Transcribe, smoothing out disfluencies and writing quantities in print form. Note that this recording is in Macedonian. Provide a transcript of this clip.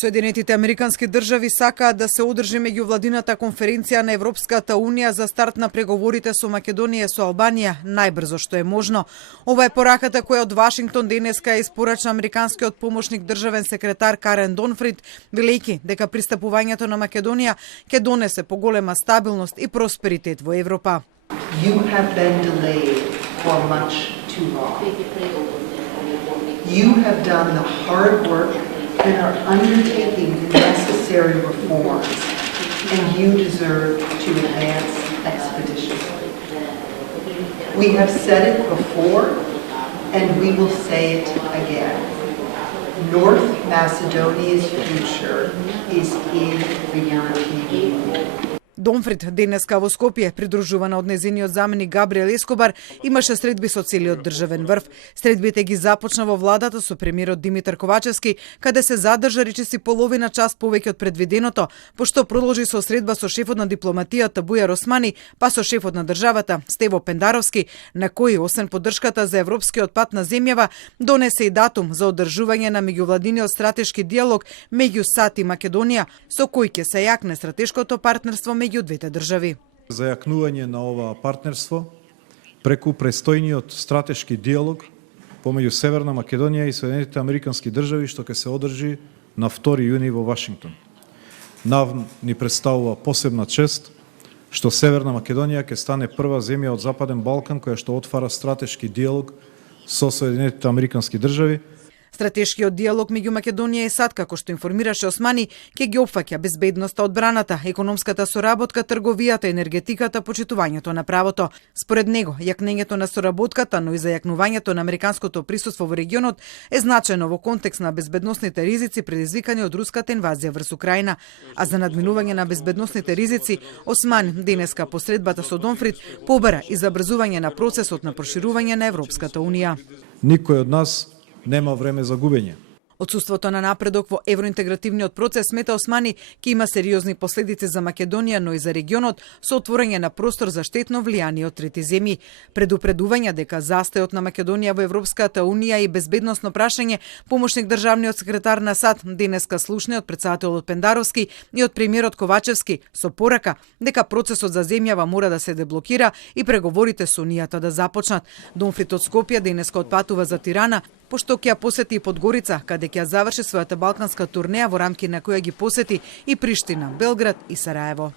Соединетите Американски држави сакаат да се одржи меѓувладината конференција на Европската Унија за старт на преговорите со Македонија и со Албанија најбрзо што е можно. Ова е пораката која од Вашингтон денеска ја испорача американскиот помошник државен секретар Карен Донфрид, велејќи дека пристапувањето на Македонија ќе донесе поголема стабилност и просперитет во Европа. You have been delayed for much too long. You have done the hard work and are undertaking the necessary reforms, and you deserve to advance expeditiously. We have said it before, and we will say it again. North Macedonia's future is in the European Union. Донфрид денеска во Скопје, придружувана од незиниот заменик Габриел Ескобар, имаше средби со целиот државен врв. Средбите ги започна во владата со премиерот Димитар Ковачевски, каде се задржа речиси половина час повеќе од предвиденото, пошто продолжи со средба со шефот на дипломатијата Бујар Османи, па со шефот на државата Стево Пендаровски, на кој освен поддршката за европскиот пат на земјава, донесе и датум за одржување на меѓувладиниот стратешки диалог меѓу САД и Македонија, со кој ќе се јакне стратешкото партнерство меѓу двете држави. За јакнување на ова партнерство преку престојниот стратешки диалог помеѓу Северна Македонија и Соединетите Американски држави што ќе се одржи на 2 јуни во Вашингтон. Нам ни представува посебна чест што Северна Македонија ќе стане прва земја од Западен Балкан која што отвара стратешки диалог со Соединетите Американски држави. Стратешкиот диалог меѓу Македонија и САД, како што информираше Османи, ќе ги опфаќа безбедноста, одбраната, економската соработка, трговијата, енергетиката, почитувањето на правото. Според него, јакнењето на соработката, но и зајакнувањето на американското присуство во регионот е значајно во контекст на безбедносните ризици предизвикани од руската инвазија врз Украина. А за надминување на безбедносните ризици, Османи денеска посредбата со Донфрид побара и забрзување на процесот на проширување на Европската Унија. Никој од нас нема време за губење. Отсуството на напредок во евроинтегративниот процес, смета Османи, ќе има сериозни последици за Македонија, но и за регионот, со отворање на простор за штетно влијание од трети земји. Предупредување дека застојот на Македонија во Европската Унија и безбедносно прашање, помошник државниот секретар на САД денеска слушне од претседателот Пендаровски и од премиерот Ковачевски со порака дека процесот за земјава мора да се деблокира и преговорите со Унијата да започнат. Донфрид од Скопје денеска отпатува за Тирана, пошто ќе ја посети и Подгорица, каде ќе ја заврши својата балканска турнеја во рамки на која ги посети и Приштина, Белград и Сараево.